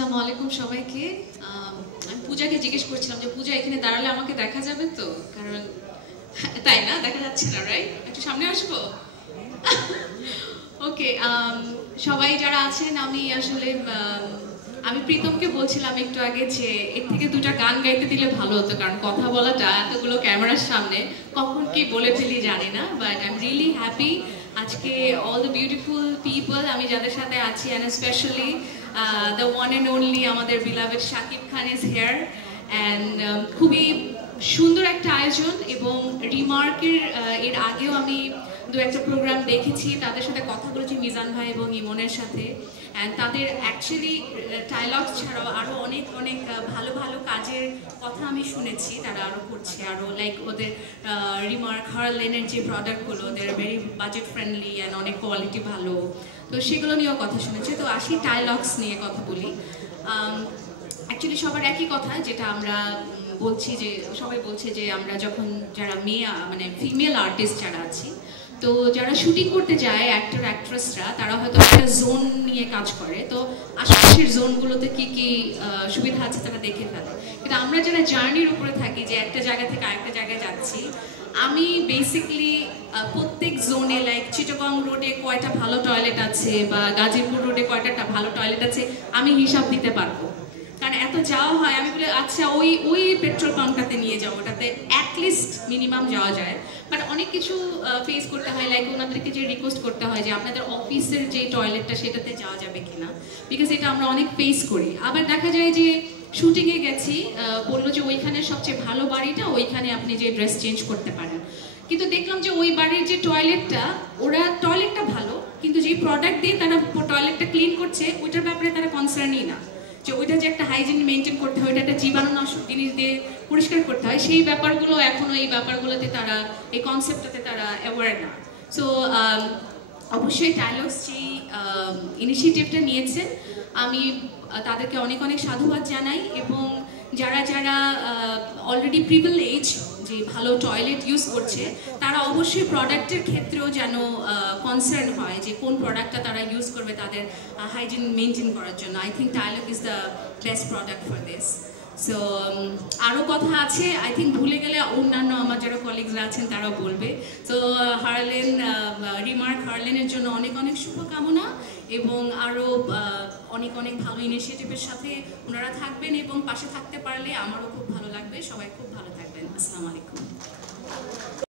আসসালামু আলাইকুম সবাইকে। আমি পূজাকে জিজ্ঞেস করছিলাম যে পূজা এখানে দাঁড়ালে আমাকে দেখা যাবে তো, কারণ তাই না, দেখা যাচ্ছে না, রাইট? একটু সামনে আসবো। ওকে, সবাই যারা আছেন, আমি আসলে আমি প্রীতমকে বলছিলাম একটু আগে যে এর থেকে দুটা গান গাইতে দিলে ভালো হতো, কারণ কথা বলাটা এতগুলো ক্যামেরার সামনে কখন কি বলে ফেলি জানি না। But I am really happy আজকে অল দ্য বিউটিফুল পিপল আমি যাদের সাথে আছি, and specially the one and only আমাদের beloved Shakib Khan is here. And খুবই সুন্দর একটা আয়োজন, এবং রিমার্কের এর আগেও আমি দু একটা প্রোগ্রাম দেখেছি, তাদের সাথে কথা বলেছি মিজান ভাই এবং ইমনের সাথে। অ্যান্ড তাদের অ্যাকচুয়ালি ডায়লগস ছাড়াও আরও অনেক অনেক ভালো ভালো কাজের কথা আমি শুনেছি, তারা আরও করছে, আরও লাইক ওদের রিমার্ক হারলেনের যে প্রোডাক্টগুলো ওদের ভেরি বাজেট ফ্রেন্ডলি অ্যান্ড অনেক কোয়ালিটি ভালো, তো সেগুলো নিয়েও কথা শুনেছি। তো আসি ডায়লগস নিয়ে কথা বলি। অ্যাকচুয়ালি সবার একই কথা, যেটা আমরা বলছি যে সবাই বলছে যে আমরা যখন যারা মেয়ে মানে ফিমেল আর্টিস্ট যারা আছি, তো যারা শুটিং করতে যায় অ্যাক্টর অ্যাক্ট্রেসরা, তারা হয়তো একটা জোন নিয়ে কাজ করে, তো আশেপাশের জোনগুলোতে কী কী সুবিধা আছে তারা দেখে ফেলে। কিন্তু আমরা যারা জার্নির উপরে থাকি, যে একটা জায়গা থেকে আরেকটা জায়গায় যাচ্ছি, আমি বেসিক্যালি প্রত্যেক জোনে লাইক চিটাগং রোডে কয়টা ভালো টয়লেট আছে বা গাজীপুর রোডে কয়টা ভালো টয়লেট আছে আমি হিসাব দিতে পারবো। কারণ এত যাওয়া হয়, আমি বলি আচ্ছা ওই পেট্রোল পাম্পটাতে নিয়ে যাও, ওটাতে অ্যাটলিস্ট মিনিমাম যাওয়া যায়। বাট অনেক কিছু ফেস করতে হয়, লাইক ওনাদেরকে যে রিকোয়েস্ট করতে হয় যে আপনাদের অফিসের যে টয়লেটটা সেটাতে যাওয়া যাবে কিনা, বিকজ এটা আমরা অনেক ফেস করি। আবার দেখা যায় যে শুটিংয়ে গেছি, বললো যে ওইখানে সবচেয়ে ভালো বাড়িটা, ওইখানে আপনি যে ড্রেস চেঞ্জ করতে পারেন, কিন্তু দেখলাম যে ওই বাড়ির যে টয়লেটটা, ওরা টয়লেটটা ভালো, কিন্তু যে প্রোডাক্ট দিয়ে তারা টয়লেটটা ক্লিন করছে ওইটার ব্যাপারে তারা কনসার্নই না, যে ওইটা যে একটা হাইজিন মেনটেন করতে হয়, ওইটা একটা জীবাণুনাশক জিনিস দিয়ে পরিষ্কার করতে হয়, সেই ব্যাপারগুলো এখনো এই ব্যাপারগুলোতে তারা এই কনসেপ্টটাতে তারা অ্যাওয়ার না। সো অবশ্যই ডায়লগস যে ইনিশিয়েটিভটা নিয়েছেন, আমি তাদেরকে অনেক অনেক সাধুবাদ জানাই। এবং যারা যারা অলরেডি প্রিভিলেজ যে ভালো টয়লেট ইউজ করছে, তারা অবশ্যই প্রোডাক্টের ক্ষেত্রেও যেন কনসার্ন হয় যে কোন প্রোডাক্টটা তারা ইউজ করবে তাদের হাইজিন মেনটেন করার জন্য। I think dialogue is the best product for this. So আরও কথা আছে, আই থিঙ্ক ভুলে গেলে অন্যান্য আমার যারা কলিগসরা আছেন তারাও বলবে। তো হারলেন, রিমার্ক হারলেনের জন্য অনেক অনেক শুভকামনা, এবং আরও অনেক অনেক ভালো ইনিশিয়েটিভের সাথে ওনারা থাকবেন, এবং পাশে থাকতে পারলে আমারও খুব ভালো লাগবে। সবাই খুব ভালো থাকবেন। আসসালামু আলাইকুম।